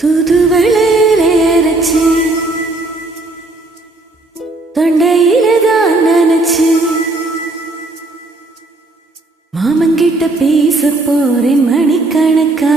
தூதுவளையிலே அரைச்சு தொண்டையில தான் நினைச்சு மாமங்கிட்ட பேச போறேன் மணிக்கணக்கா.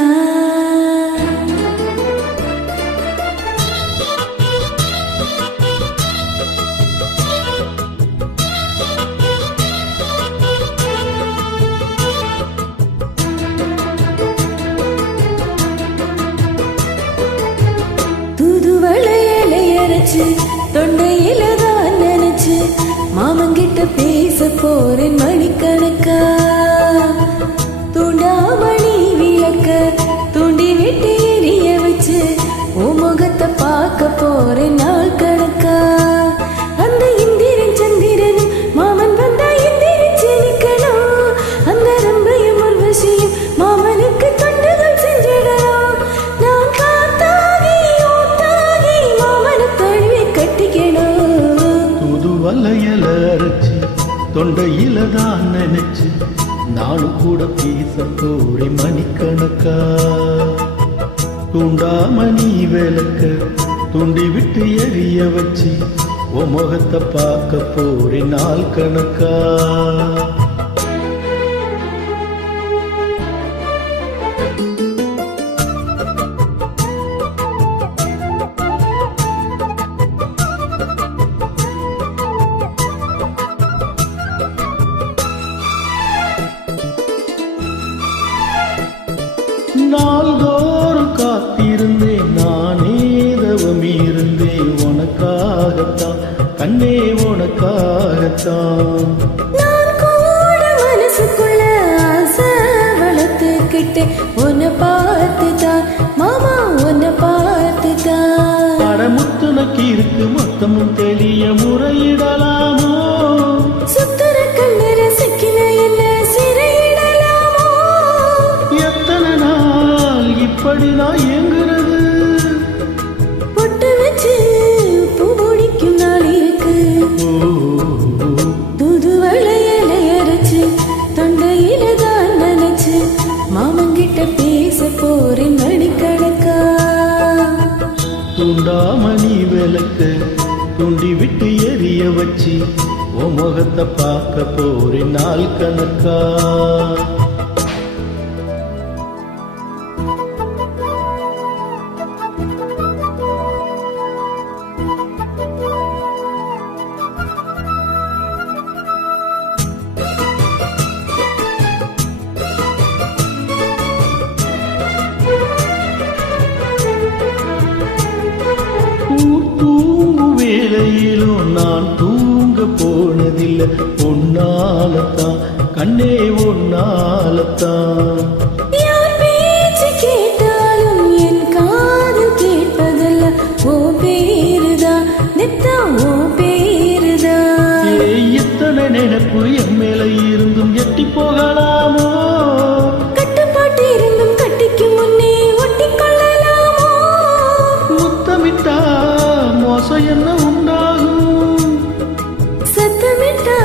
தூதுவளையிலே அரைச்சு தொண்டையில தான் நினைச்சு மாமங்கிட்ட பேச போறேன் மணிக்கணக்கா. தூண்டாமணி விளக்க தூண்டி விட்டு எரிய வச்சு உன் முகத்தை பார்க்க போறேன் நாள் கணக்கா. அந்த இந்திரன் சந்திரனும் மாமன் வந்தா எந்திரிச்சு நிக்கணும். அந்த ரம்பையும் உர்வசியும் மாமனுக்கு தொண்டுகள் செஞ்சிடணும். நான் காத்தாகி ஊத்தாகி மாமனை தழுவி கட்டிக்கணும். தூதுவளையில அரைச்சு தொண்டையில தான் நினைச்சு நானும் கூட பேச போறேன் மணிக்கணக்கா. தூண்டாமணி விளக்க தூண்டி விட்டு எரிய வச்சு உன் முகத்தை பார்க்க போறேன் நாள் கணக்கா. நாள்தோறும் காத்திருந்தேன் நானே தவம் இருந்தேன் உனக்காகத்தான் கண்ணே உனக்காகத்தான். நான் கூட மனசுக்குள்ள ஆசை வளர்த்துக்கிட்டேன் உன்னை பார்த்துதான் மாமா உன்னை பார்த்துதான். படமுத்துனக்கு இருக்கு மொத்தமும் தெளிய முறையிடலாமோ. சுத்தர கண்ணு ரசிக்கின என்ன சிறையிடலாமோ. எத்தனை நாள் இப்படி நான் எங்குறது. பொட்டு வச்சு பூ முடிக்கும் நாள் இருக்கு. தூதுவளையில அரைச்சு தொண்டையில தான் நினைச்சு மாமங்கிட்ட பேச போறேன் மணிக்கணக்கா. தூண்டாமணி விளக்க தூண்டி விட்டு எரிய வச்சு உன் முகத்தை பார்க்க போறேன் நாள் கணக்கா. தூங்கும் வேளையிலும் நான் தூங்க போனதில்லை உன்னாலத்தான் கண்ணே உன்னாலத்தான். யார் பேச்சு கேட்டாலும் என் காதில் கேட்பதல்ல ஓ பேருதான் நித்தம் ஓ பேருதான். இத்தனை நினைப்பு என் மேல இருந்தும் எட்டி போகலாமோ. கட்டுப்பாட்டு இருந்தும் கட்டிக்கு முன்னே ஒட்டிக்கொள்ளலாமோ. முத்தமிட்டா மோசம் என்ன உண்டாகும். சத்தமிட்டா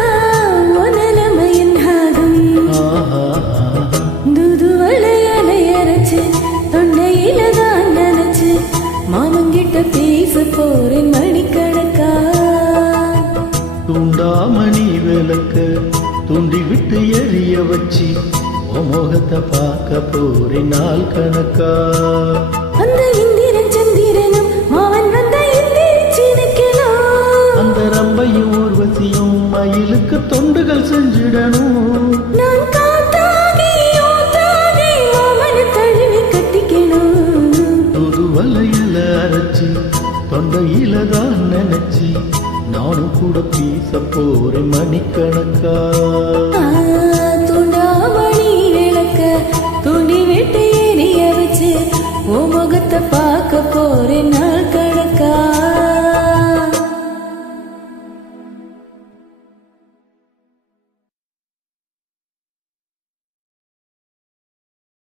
உனலமை என்னாகும். தூதுவளையில அரைச்சு தொண்டையில தான் நினைச்சு மாமங்கிட்ட பேச போறேன் மணிக்கணக்கா. தூண்டாமணி விளக்க தூண்டி விட்டு எரிய வச்சு உன் முகத்தை பார்க்க போறேன் நாள் கணக்கா. அந்த இந்திரன் சந்திரனும் மாவன் வந்த எந்திரிச்சு நிக்கலாம். அந்த ரம்பையும் ஊர்வசியும் மயிலுக்கு தொண்டுகள் செஞ்சிடணும். நான் காத்தாகி ஊத்தாகி மாமனை தழுவி கட்டிக்கணும். தூதுவளையில அரைச்சு தொண்டையில தான் நினைச்சு நானும் கூட பேச போறேன் மணிக்கணக்கா.